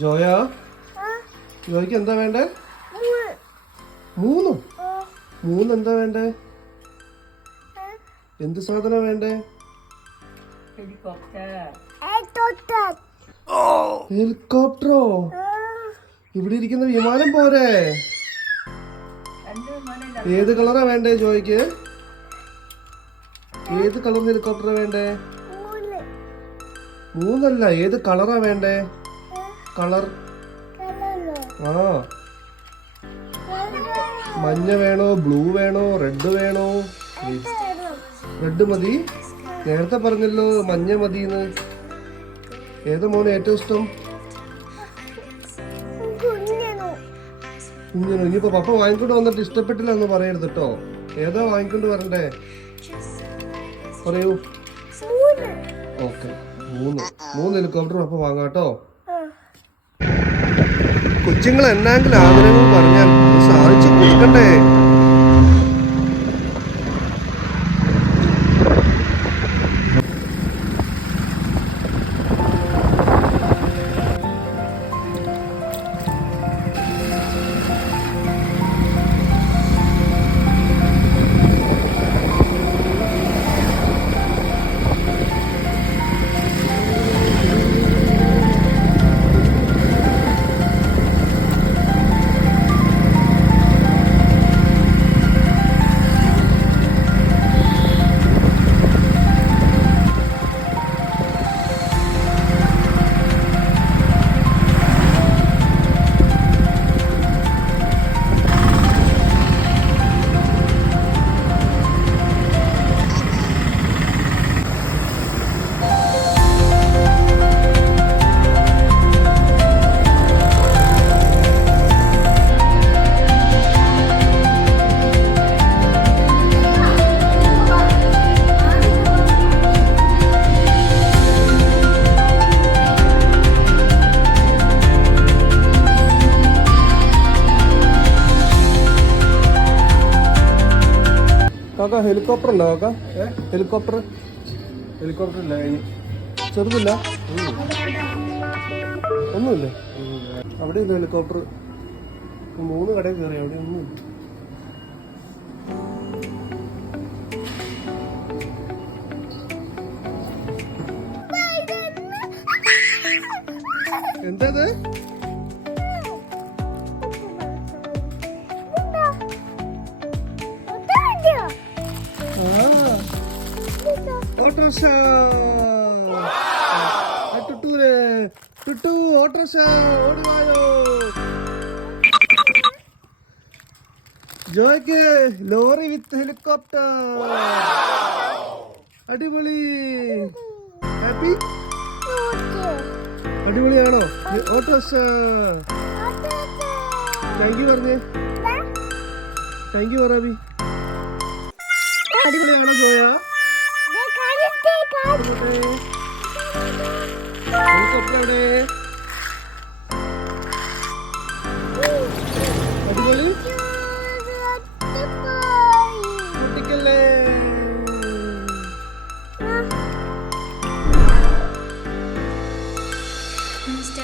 ജോയ, ജോയ്ക്ക് എന്താ വേണ്ടേ? മൂന്നും എന്താ വേണ്ടേ? എന്ത് സാധന വേണ്ടേ? ഹെലികോപ്റ്ററോ? ഇവിടെ ഇരിക്കുന്ന വിമാനം പോരെ? ഏത് കളറാ വേണ്ടേ ജോയ്ക്ക്? ഏത് കളർ ഹെലികോപ്റ്ററാ വേണ്ടേ? മൂന്നല്ല, ഏത് കളറാ വേണ്ടേ? കളർ ആ മഞ്ഞ വേണോ, ബ്ലൂ വേണോ, റെഡ് വേണോ? റെഡ് മതി. നേരത്തെ പറഞ്ഞല്ലോ മഞ്ഞ മതിന്ന്. ഏതാ മോനെ ഏറ്റവും ഇഷ്ടം? കുഞ്ഞനോ? ഇനിയിപ്പോ പപ്പ വാങ്ങിക്കൊണ്ട് വന്നിട്ട് ഇഷ്ടപ്പെട്ടില്ല എന്ന് പറയരുത് കേട്ടോ. ഏതാ വാങ്ങിക്കൊണ്ട് വരണ്ടേ? പറയൂ. ഓക്കെ, മൂന്ന് ഹെലികോപ്റ്റർ പപ്പ വാങ്ങാം കേട്ടോ. കൊച്ചുങ്ങൾ എന്തെങ്കിലും ആഗ്രഹങ്ങൾ പറഞ്ഞാൽ സാധിച്ചു കൊടുക്കണ്ടേ? കാക്ക ഹെലികോപ്റ്റർ ഉണ്ടോ കാക്ക? ഹെലികോപ്റ്റർ ഇല്ല. ചെറുതില്ല? ഒന്നുമില്ല. അവിടെ ഇല്ല ഹെലികോപ്റ്റർ. 3 കടയിൽ കയറി, അവിടെ ഒന്നുമില്ല. എന്തത്? ഓട്ടോറിക്ഷ. ടുട്ടു ഓട്ടോറിക്ഷ ഓടിവായോ. ജോയ്ക്ക് ലോറി വിത്ത് ഹെലികോപ്റ്റർ. അടിപൊളി. ഹാപ്പി? അടിപൊളിയാണോ ഓട്ടോറിക്ഷ? താങ്ക് യു പറഞ്ഞേ. താങ്ക് യു പറയാബി. അടിപൊളിയാണോ ജോയ? ഹെലികോപ്റ്റർ എവിടെ?